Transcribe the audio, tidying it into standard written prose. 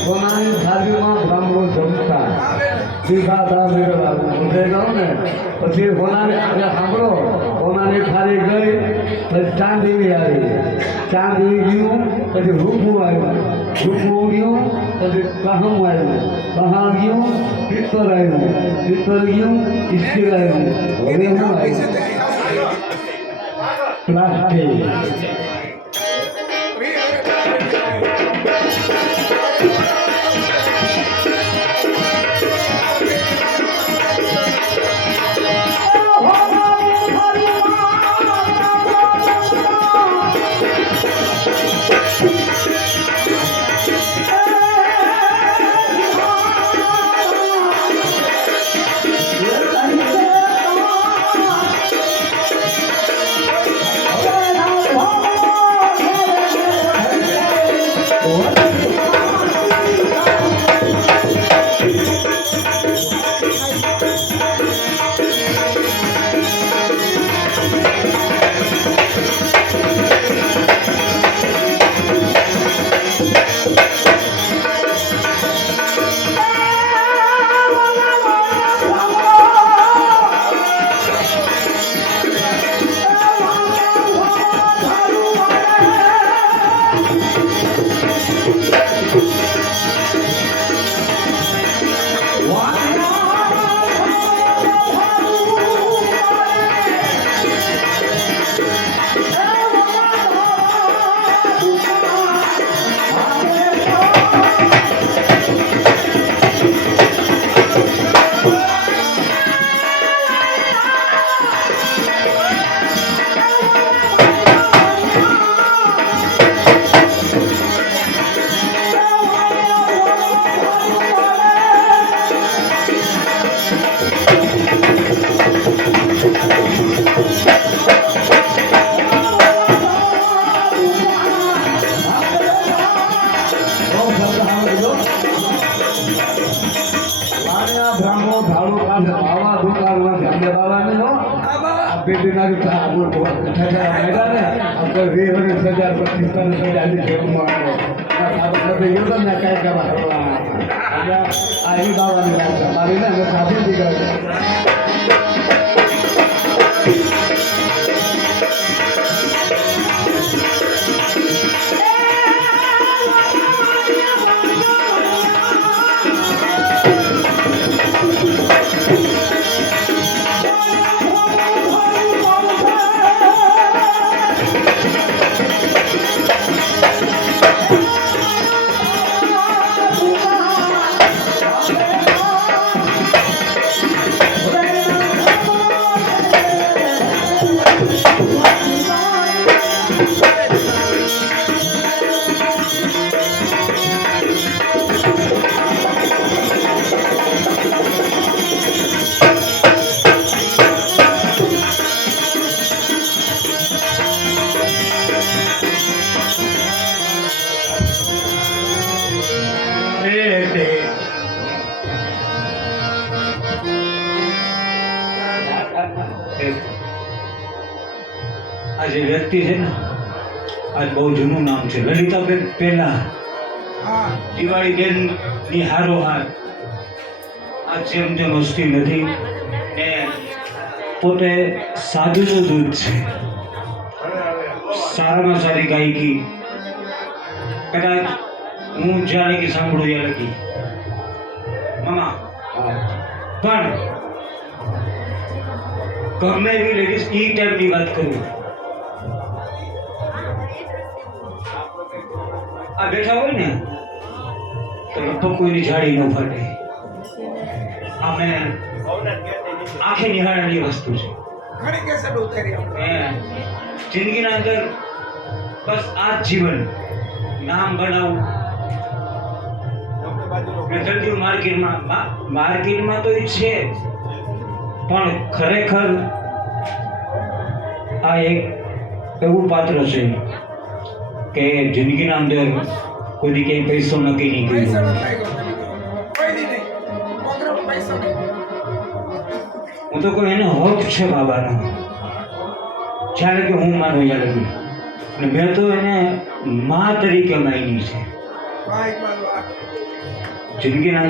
સોનાની થાળીમાં બ્રાહ્મણો જમતા તીખા દાળ ઉઠે જાઉં ને પછી સોનાની આગળ સાંભળો સોનાની થાળી ગઈ પછી ચાંદીની આવી ચાંદી ગયું પછી રૂપું આવ્યું રૂપું ગયું પછી કહમ આવ્યું કહા ગયું પિત્તર આવ્યું પિત્તર ગયું સ્ટીલ આવ્યું હવે શું આવ્યું પ્લાસ્ટિક આ જે વ્યક્તિ છે ને આ બહુ જૂનું નામ છે લલિતાબેન પહેલા દિવાળી બેન ની હારોહાર આ જેમ જેમ હસ્તી નથી ને પોતે સાધુનું દૂધ છે સારામાં સારી ગાયકી કદાચ હું જાણે કે સાંભળું યા લગી મામા પણ ગમે એવી લેડીઝ એ ટાઈપની વાત કરું આ બેઠા હોય ને તો લગભગ કોઈની જાડી ન ફાટે અમે આંખે નિહાળવાની વસ્તુ છે જિંદગીના અંદર બસ આ જ જીવન નામ બનાવું માર્કેટમાં તો એ છે પણ ખરેખર આ એક એવું પાત્ર છે કે જિંદગીના અંદર કોઈ ક્યાંય પૈસો નક્કી નહીં કર્યો હું તો કોઈ એનો હક છે બાબાનો જ્યારે કે હું માનું યાદ લગી અને મેં તો એને મા તરીકે માની છે જિંદગીના અંદર